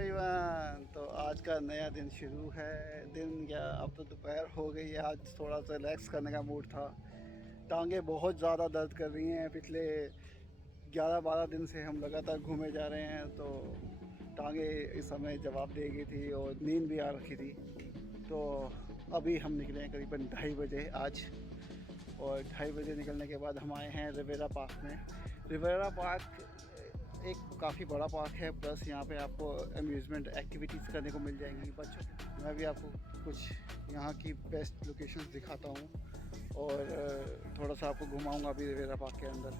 Everyone, तो आज का नया दिन शुरू है। दिन क्या, अब तो दोपहर हो गई है। आज थोड़ा सा रिलैक्स करने का मूड था। टांगे बहुत ज़्यादा दर्द कर रही हैं। पिछले 11-12 दिन से हम लगातार घूमे जा रहे हैं, तो टांगे इस समय जवाब दे गई थी और नींद भी आ रखी थी। तो अभी हम निकले हैं करीबन 2:30 बजे आज, और 2:30 बजे निकलने के बाद हम आए हैं रिवेरा पार्क में। रिवेरा पार्क एक काफ़ी बड़ा पार्क है, प्लस यहाँ पे आपको अम्यूज़मेंट एक्टिविटीज़ करने को मिल जाएंगी बच्चों की। मैं भी आपको कुछ यहाँ की बेस्ट लोकेशंस दिखाता हूँ और थोड़ा सा आपको घुमाऊँगा अभी रिवेरा पार्क के अंदर।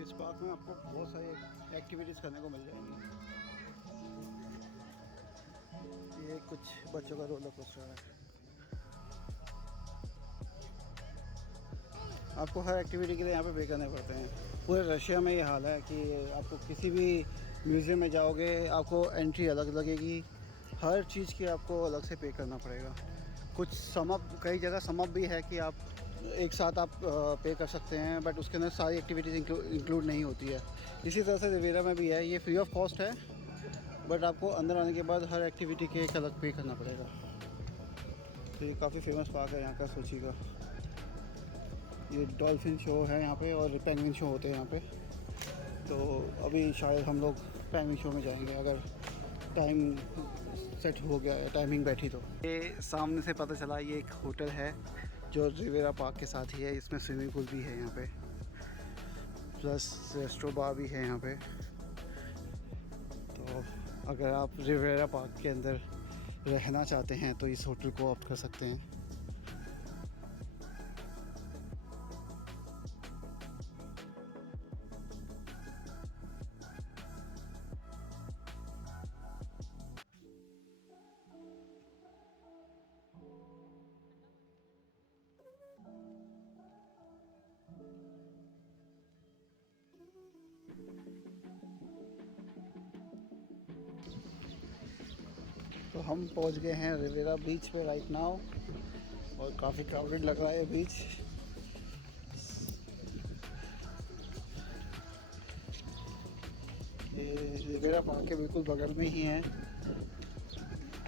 इस पार्क में आपको बहुत सारी एक्टिविटीज़ करने को मिल जाएंगी। ये कुछ बच्चों का रोलर कोस्टर है। आपको हर एक्टिविटी के लिए यहाँ पे पे करने पड़ते हैं। पूरे रशिया में ये हाल है कि आपको किसी भी म्यूज़ियम में जाओगे आपको एंट्री अलग लगेगी। हर चीज़ की आपको अलग से पे करना पड़ेगा। कुछ समअप, कई जगह समअप भी है कि आप एक साथ आप पे कर सकते हैं, बट उसके अंदर सारी एक्टिविटीज़ इंक्लूड नहीं होती है। इसी तरह से रिवेरा में भी है, ये फ्री ऑफ कॉस्ट है, बट आपको अंदर आने के बाद हर एक्टिविटी के एक अलग पे करना पड़ेगा। तो ये काफ़ी फेमस पार्क है यहाँ का, सोची का। ये डॉल्फिन शो है यहाँ पे और पेंगुइन शो होते हैं यहाँ पे। तो अभी शायद हम लोग पेंगुइन शो में जाएंगे, अगर टाइम सेट हो गया है, टाइमिंग बैठी तो। ये सामने से पता चला ये एक होटल है जो रिवेरा पार्क के साथ ही है। इसमें स्विमिंग पूल भी है यहाँ पे, प्लस रेस्टो बार भी है यहाँ पे। तो अगर आप रिवेरा पार्क के अंदर रहना चाहते हैं तो इस होटल को ऑप्ट कर सकते हैं। तो हम पहुंच गए हैं रिवेरा बीच पे राइट नाउ, और काफ़ी क्राउडेड लग रहा है बीच। ये रिवेरा पार्क के बिल्कुल बगल में ही है।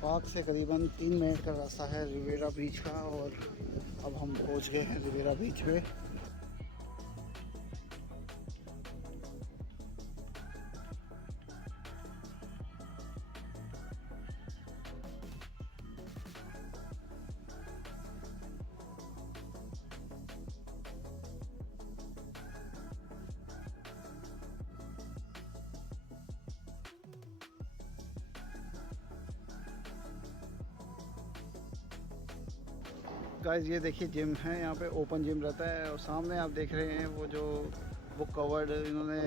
पार्क से करीबन 3 मिनट का रास्ता है रिवेरा बीच का, और अब हम पहुंच गए हैं रिवेरा बीच पे। गाइस ये देखिए जिम है, यहाँ पे ओपन जिम रहता है। और सामने आप देख रहे हैं वो कवर्ड इन्होंने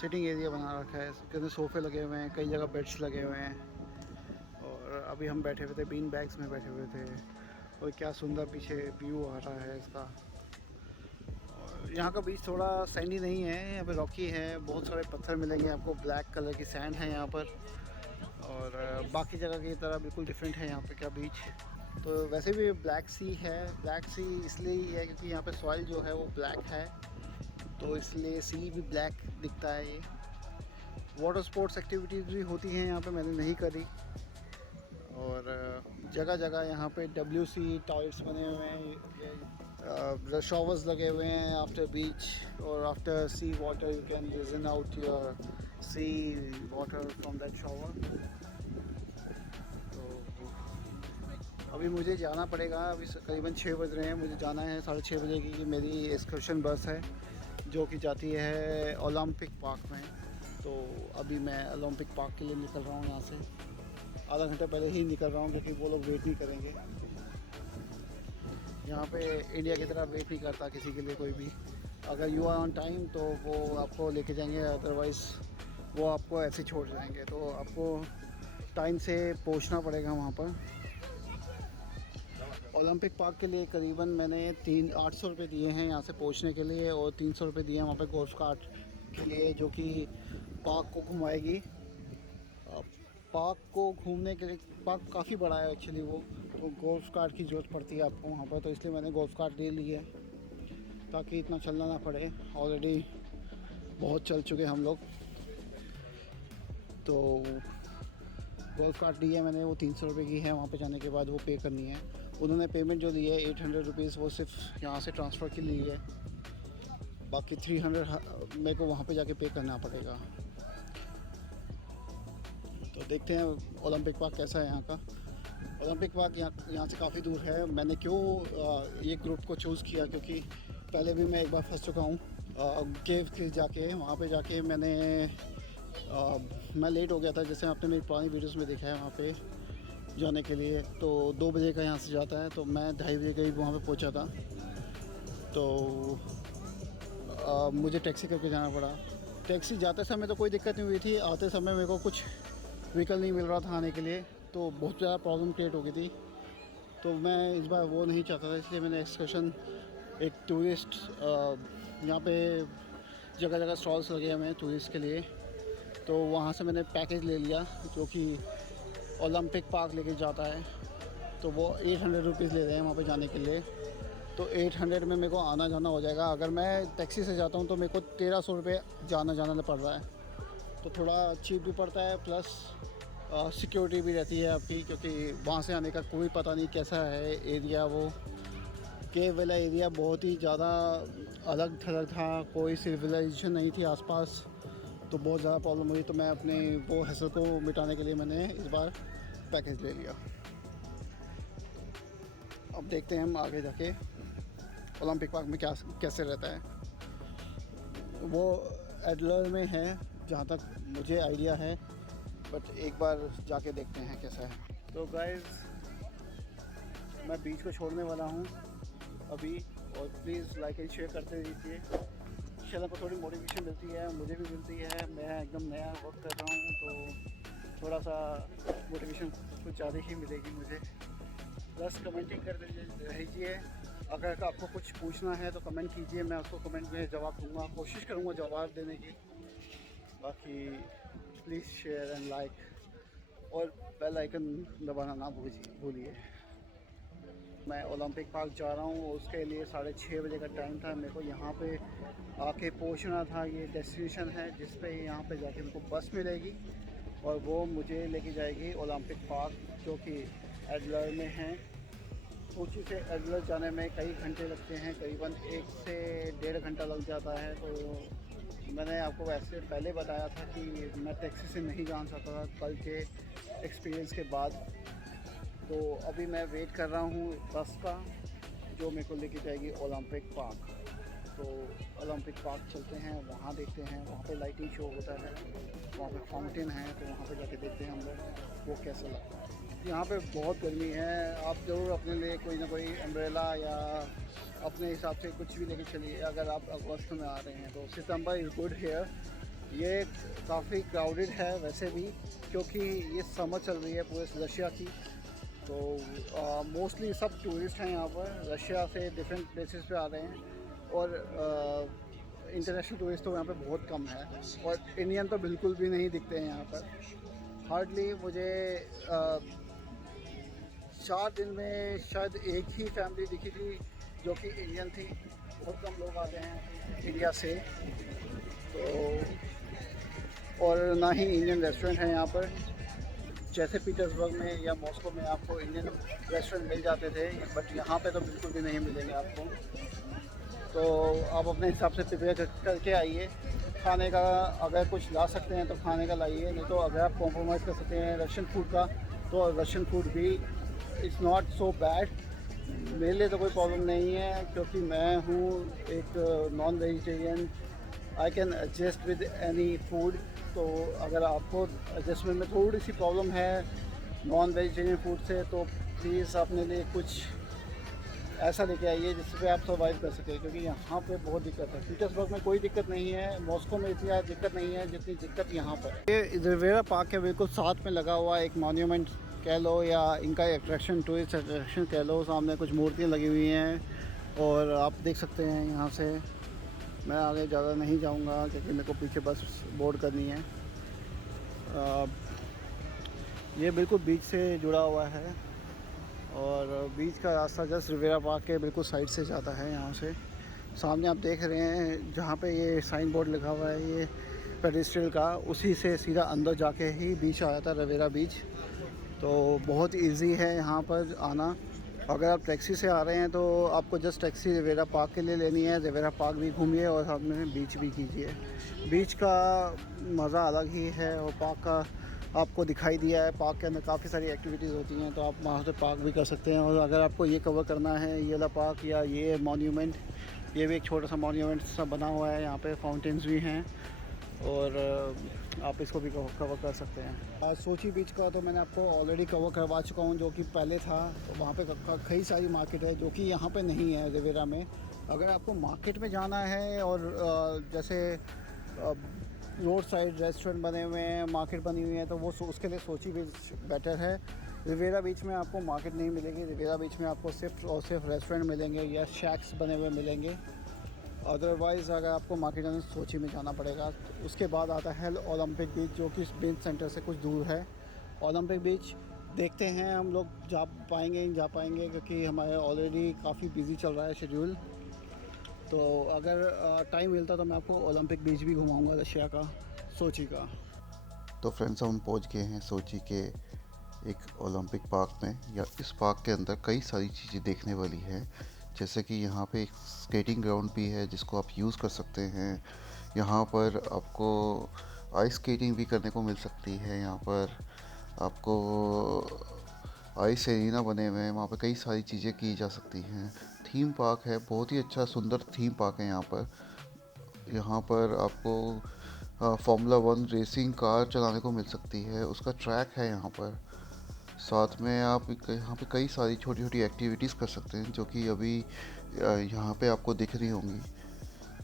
सिटिंग एरिया बना रखा है। इसके अंदर सोफ़े लगे हुए हैं, कई जगह बेड्स लगे हुए हैं। और अभी हम बैठे हुए थे, बीन बैग्स में बैठे हुए थे। और क्या सुंदर पीछे व्यू आ रहा है इसका। और यहाँ का बीच थोड़ा सैंडी नहीं है, यहाँ पे रॉकी है। बहुत सारे पत्थर मिलेंगे आपको, ब्लैक कलर की सैंड है यहाँ पर। और बाकी जगह की तरह बिल्कुल डिफरेंट है यहाँ पे का बीच। तो वैसे भी ब्लैक सी है। ब्लैक सी इसलिए ही है क्योंकि यहाँ पे सॉइल जो है वो ब्लैक है, तो इसलिए सी भी ब्लैक दिखता है। ये वाटर स्पोर्ट्स एक्टिविटीज़ भी होती हैं यहाँ पे, मैंने नहीं करी। और जगह जगह यहाँ पे WC टॉयलेट्स बने हुए हैं, शॉवर्स लगे हुए हैं आफ्टर बीच। और after sea water you can using out your sea water from that shower. अभी मुझे जाना पड़ेगा, अभी करीबन 6 बज रहे हैं। मुझे जाना है 6:30 बजे की मेरी एक्सकर्शन बस है जो कि जाती है ओलंपिक पार्क में। तो अभी मैं ओलंपिक पार्क के लिए निकल रहा हूँ यहाँ से। आधा घंटा पहले ही निकल रहा हूँ क्योंकि वो लोग वेट नहीं करेंगे। यहाँ पे इंडिया की तरह वेट नहीं करता किसी के लिए कोई भी। अगर यू आर ऑन टाइम तो वो आपको लेके जाएंगे, अदरवाइज़ वो आपको ऐसे छोड़ जाएंगे। तो आपको टाइम से पहुंचना पड़ेगा वहाँ पर। ओलंपिक पार्क के लिए करीबन मैंने 800 रुपये दिए हैं यहाँ से पहुँचने के लिए, और 300 रुपये दिए हैं वहाँ पे गोल्फ कार्ट के लिए, जो कि पार्क को घुमाएगी। पार्क को घूमने के लिए, पार्क काफ़ी बड़ा है एक्चुअली वो, तो गोल्फ कार्ट की ज़रूरत पड़ती है आपको वहाँ पर, तो इसलिए मैंने गोल्फ कार्ट ले ली है ताकि इतना चलना ना पड़े। ऑलरेडी बहुत चल चुके हम लोग। तो गोल्फ कार्ट ली है मैंने, वो 300 रुपये की है। वहाँ पे जाने के बाद वो पे करनी है। उन्होंने पेमेंट जो ली है 800 रुपीज़, वो सिर्फ यहाँ से ट्रांसफ़र की ली है। बाकी 300 मेरे को वहाँ पे जाके पे करना पड़ेगा। तो देखते हैं ओलंपिक पार्क कैसा है यहाँ का। ओलंपिक पार्क यहाँ से काफ़ी दूर है। मैंने क्यों ये ग्रुप को चूज़ किया, क्योंकि पहले भी मैं एक बार फंस चुका हूँ केव के जाके। वहाँ पे जाके मैं लेट हो गया था, जैसे आपने मेरी पुरानी वीडियोस में देखा है। वहाँ पे जाने के लिए तो 2 बजे का यहाँ से जाता है, तो मैं 2:30 बजे करीब वहाँ पे पहुँचा था। तो मुझे टैक्सी करके जाना पड़ा। टैक्सी जाते समय तो कोई दिक्कत नहीं हुई थी, आते समय मेरे को कुछ व्हीकल नहीं मिल रहा था आने के लिए, तो बहुत ज़्यादा प्रॉब्लम क्रिएट हो गई थी। तो मैं इस बार वो नहीं चाहता था, इसलिए मैंने एक्सकर्शन, एक टूरिस्ट, यहाँ पे जगह जगह स्टॉल्स लगे हुए हैं टूरिस्ट के लिए, तो वहाँ से मैंने पैकेज ले लिया जो कि ओलंपिक पार्क लेके जाता है। तो वो 800 रुपीज़ ले रहे हैं वहाँ पे जाने के लिए। तो 800 में मेरे को आना जाना हो जाएगा। अगर मैं टैक्सी से जाता हूँ तो मेरे को 1300 रुपये जाना पड़ रहा है, तो थोड़ा चीप भी पड़ता है, प्लस सिक्योरिटी भी रहती है आपकी, क्योंकि वहाँ से आने का कोई पता नहीं कैसा है एरिया। वो केव वाला एरिया बहुत ही ज़्यादा अलग थलग था, कोई सिविलाइजेशन नहीं थी आसपास, तो बहुत ज़्यादा प्रॉब्लम हुई। तो मैं अपने वो हसल को मिटाने के लिए मैंने इस बार पैकेज ले लिया। अब देखते हैं हम आगे जाके ओलंपिक पार्क में कैसे रहता है। वो एडलर में है जहाँ तक मुझे आइडिया है, बट एक बार जाके देखते हैं कैसा है। तो गाइस, मैं बीच को छोड़ने वाला हूँ अभी, और प्लीज़ लाइक एंड शेयर करते रहिए। चैनल को थोड़ी मोटिवेशन मिलती है, मुझे भी मिलती है। मैं एकदम नया वर्क कर रहा हूँ, तो थोड़ा सा मोटिवेशन कुछ ज़्यादा ही मिलेगी मुझे। बस कमेंटिंग कर रहिए। अगर आपको कुछ पूछना है तो कमेंट कीजिए, मैं उसको कमेंट में जवाब दूँगा, कोशिश करूँगा जवाब देने की। बाकी प्लीज़ शेयर एंड लाइक, और बेल आइकन दबाना ना भूलिए। मैं ओलंपिक पार्क जा रहा हूँ, उसके लिए 6:30 बजे का टाइम था। मेरे को यहाँ पे आके पहुँचना था। ये डेस्टिनेशन है जिस पे यहाँ पे जाके मेरे को बस मिलेगी, और वो मुझे लेके जाएगी ओलंपिक पार्क, जो कि एडलर में है। कोची से एडलर जाने में कई घंटे लगते हैं, करीबन 1 से 1.5 घंटा लग जाता है। तो मैंने आपको वैसे पहले बताया था कि मैं टैक्सी से नहीं जा सकता था कल के एक्सपीरियंस के बाद। तो अभी मैं वेट कर रहा हूँ बस का, जो मेरे को लेके जाएगी ओलंपिक पार्क। तो ओलंपिक पार्क चलते हैं, वहाँ देखते हैं। वहाँ पे लाइटिंग शो होता है, वहाँ पे फाउंटेन है, तो वहाँ पे जाके देखते हैं हम लोग वो कैसा लगता है। यहाँ पे बहुत गर्मी है, आप ज़रूर अपने लिए कोई ना कोई अम्ब्रेला या अपने हिसाब से कुछ भी लेके चलिए। अगर आप अगस्त में आ रहे हैं तो सितंबर इज़ गुड हेयर। ये काफ़ी क्राउडेड है वैसे भी, क्योंकि ये समर चल रही है पूरे रशिया की। तो मोस्टली सब टूरिस्ट हैं यहाँ पर, रशिया से डिफरेंट प्लेसेस पे आ रहे हैं, और इंटरनेशनल टूरिस्ट तो यहाँ पे बहुत कम है, और इंडियन तो बिल्कुल भी नहीं दिखते हैं यहाँ पर। हार्डली मुझे 4 दिन में शायद एक ही फैमिली दिखी थी जो कि इंडियन थी। बहुत कम लोग आते हैं इंडिया से, तो और ना ही इंडियन रेस्टोरेंट है यहाँ पर। जैसे पीटर्सबर्ग में या मॉस्को में आपको इंडियन रेस्टोरेंट मिल जाते थे, बट यहाँ पे तो बिल्कुल भी नहीं मिलेंगे आपको। तो आप अपने हिसाब से प्रिपेयर करके आइए। खाने का अगर कुछ ला सकते हैं तो खाने का लाइए, नहीं तो अगर आप कॉम्प्रोमाइज़ कर सकते हैं रशियन फूड का, तो रशियन फूड भी इट्स नॉट सो बैड। मेरे लिए तो कोई प्रॉब्लम नहीं है, क्योंकि मैं हूँ एक non vegetarian. I can adjust with any food. तो अगर आपको एडजस्टमेंट में थोड़ी सी प्रॉब्लम है नॉन वेजिटेरियन फूड से, तो प्लीज़ अपने लिए कुछ ऐसा लेके आइए जिससे आप सर्वाइव कर सकें, क्योंकि यहाँ पे बहुत दिक्कत है। पीटर्सबर्ग में कोई दिक्कत नहीं है, मॉस्को में इतनी ज़्यादा दिक्कत नहीं है जितनी दिक्कत यहाँ पर है। ये रिवेरा पार्क के बिल्कुल साथ में लगा हुआ एक मॉन्यूमेंट कह लो या इनका अट्रैक्शन, टूरिस्ट अट्रैक्शन कह लो। सामने कुछ मूर्तियाँ लगी हुई हैं और आप देख सकते हैं यहाँ से। मैं आगे ज़्यादा नहीं जाऊँगा क्योंकि मेरे को पीछे बस बोर्ड करनी है। ये बिल्कुल बीच से जुड़ा हुआ है और बीच का रास्ता जस्ट रिवेरा पार्क के बिल्कुल साइड से जाता है। यहाँ से सामने आप देख रहे हैं जहाँ पे ये साइन बोर्ड लिखा हुआ है ये पेडेस्ट्रियल का, उसी से सीधा अंदर जाके ही बीच आ जाता है, रिवेरा बीच। तो बहुत इजी है यहाँ पर आना। अगर आप टैक्सी से आ रहे हैं तो आपको जस्ट टैक्सी रिवेरा पार्क के लिए लेनी है। रिवेरा पार्क भी घूमिए और साथ में बीच भी कीजिए। बीच का मज़ा अलग ही है और पार्क का आपको दिखाई दिया है। पार्क के अंदर काफ़ी सारी एक्टिविटीज़ होती हैं, तो आप वहाँ से पार्क भी कर सकते हैं। और अगर आपको ये कवर करना है, ये वाला पार्क या ये मॉन्यूमेंट, ये भी एक छोटा सा मॉन्यूमेंट सा बना हुआ है। यहाँ पे फाउंटेन्स भी हैं और आप इसको भी कवर कर सकते हैं। और सोची बीच का तो मैंने आपको ऑलरेडी कवर करवा चुका हूँ, जो कि पहले था। तो वहाँ पे कई सारी मार्केट है जो कि यहाँ पे नहीं है रिवेरा में। अगर आपको मार्केट में जाना है और जैसे रोड साइड रेस्टोरेंट बने हुए हैं, मार्केट बनी हुई है, तो वो उसके लिए सोची बीच बेटर है। रिवेरा बीच में आपको मार्केट नहीं मिलेगी। रिवेरा बीच में आपको सिर्फ और सिर्फ रेस्टोरेंट मिलेंगे या शैक्स बने हुए मिलेंगे। अदरवाइज़ अगर आपको मार्केट जाना तो सोची में जाना पड़ेगा। तो उसके बाद आता है ओलंपिक बीच, जो कि बीच सेंटर से कुछ दूर है। ओलंपिक बीच देखते हैं हम लोग जा पाएंगे नहीं जा पाएंगे, क्योंकि हमारे ऑलरेडी काफ़ी बिजी चल रहा है शेड्यूल। तो अगर टाइम मिलता तो मैं आपको ओलंपिक बीच भी घुमाऊंगा, रशिया का, सोची का। तो फ्रेंड्स, हम पहुंच गए हैं सोची के एक ओलंपिक पार्क में। या इस पार्क के अंदर कई सारी चीज़ें देखने वाली हैं, जैसे कि यहाँ पे एक स्केटिंग ग्राउंड भी है जिसको आप यूज़ कर सकते हैं। यहाँ पर आपको आइस स्केटिंग भी करने को मिल सकती है। यहाँ पर आपको आइस एरिना बने हुए हैं, वहाँ पे कई सारी चीज़ें की जा सकती हैं। थीम पार्क है, बहुत ही अच्छा सुंदर थीम पार्क है यहाँ पर। यहाँ पर आपको फार्मूला 1 रेसिंग कार चलाने को मिल सकती है, उसका ट्रैक है यहाँ पर। साथ में आप यहाँ पे कई सारी छोटी छोटी एक्टिविटीज़ कर सकते हैं, जो कि अभी यहाँ पे आपको दिख रही होंगी।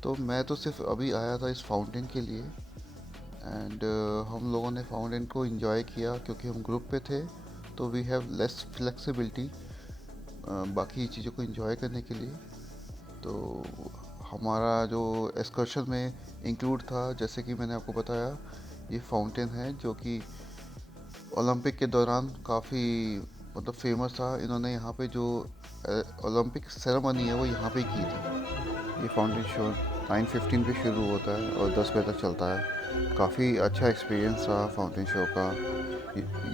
तो मैं तो सिर्फ अभी आया था इस फाउंटेन के लिए, एंड हम लोगों ने फाउंटेन को एंजॉय किया क्योंकि हम ग्रुप पे थे, तो वी हैव लेस फ्लेक्सिबिलिटी बाकी चीज़ों को एंजॉय करने के लिए। तो हमारा जो एक्सकर्शन में इंक्लूड था, जैसे कि मैंने आपको बताया, ये फाउंटेन है जो कि ओलंपिक के दौरान काफ़ी मतलब फेमस था। इन्होंने यहाँ पे जो ओलंपिक सेरेमनी है वो यहाँ पे की थी। ये फाउंटेन शो 9:15 पे शुरू होता है और 10 बजे तक चलता है। काफ़ी अच्छा एक्सपीरियंस रहा फाउंटेन शो का।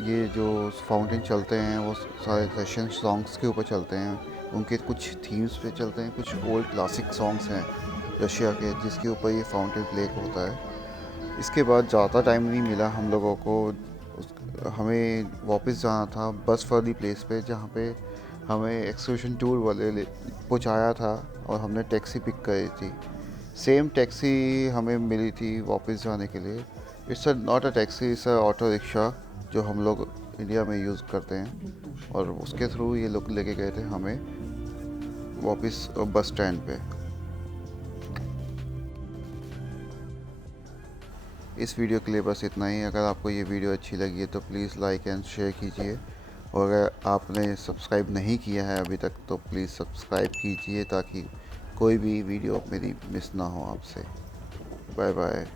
ये जो फाउंटेन चलते हैं वो सारे रशियन सॉन्ग्स के ऊपर चलते हैं, उनके कुछ थीम्स पे चलते हैं। कुछ ओल्ड क्लासिक सॉन्ग्स हैं रशिया के, जिसके ऊपर ये फाउंटेन प्ले होता है। इसके बाद ज़्यादा टाइम नहीं मिला हम लोगों को। हमें वापस जाना था बस वाली प्लेस पे, जहाँ पे हमें एक्सकर्शन टूर वाले पहुँचाया था और हमने टैक्सी पिक करी थी। सेम टैक्सी हमें मिली थी वापस जाने के लिए। It's not a taxi, it's a auto rickshaw जो हम लोग इंडिया में यूज़ करते हैं, और उसके थ्रू ये लोग लेके गए थे हमें वापस बस स्टैंड पे। इस वीडियो के लिए बस इतना ही। अगर आपको ये वीडियो अच्छी लगी है तो प्लीज़ लाइक एंड शेयर कीजिए, और अगर आपने सब्सक्राइब नहीं किया है अभी तक तो प्लीज़ सब्सक्राइब कीजिए, ताकि कोई भी वीडियो मेरी मिस ना हो आपसे। Bye bye.